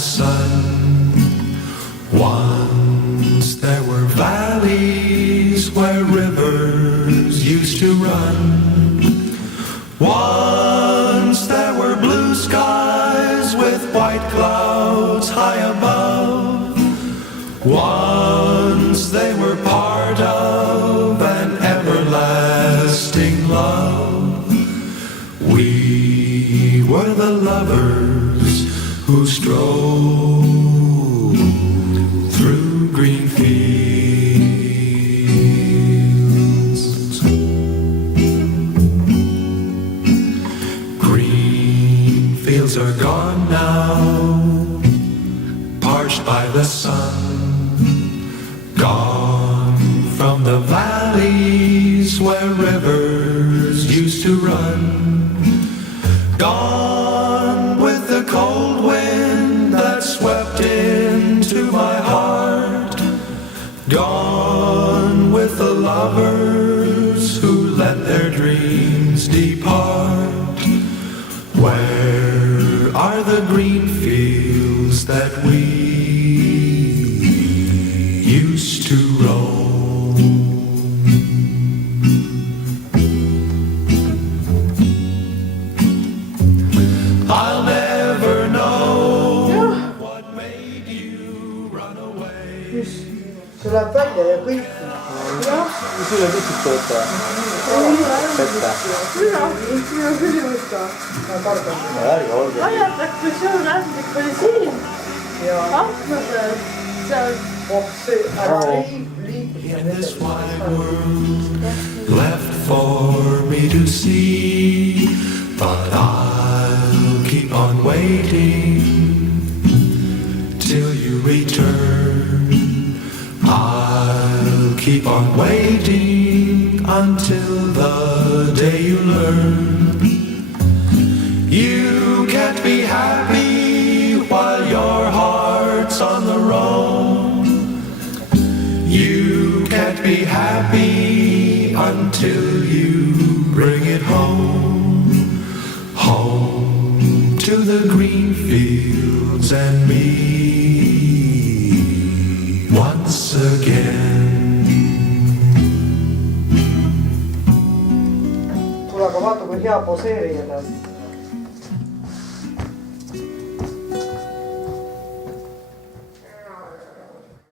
sun. Once there were valleys where rivers used to run. Once there were blue skies with white clouds high above. Once they were part of an everlasting love. We were the lovers who strolled through green fields. Green fields are gone now, parched by the sun. Gone from the valleys where rivers used to run. Gone with the cold wind that swept into my heart. Gone with the lovers who let their dreams depart. Where are the green fields that we used to roam? I'll never know what made you run away. Sulla taglia qui. Sì, che si sotto. Aspetta. Magari oltre. Vaadata, kui suur andlik oli silm. Aknadel. Seal. In this wide world left for me to see, but I'll keep on waiting till you return. I'll keep on waiting until the day you learn. You can't be happy while your heart's on the roam. You can't be happy until you bring it home. Home to the green fields and me once again. Kuule, aga vaata, kui hea poseerija ta on.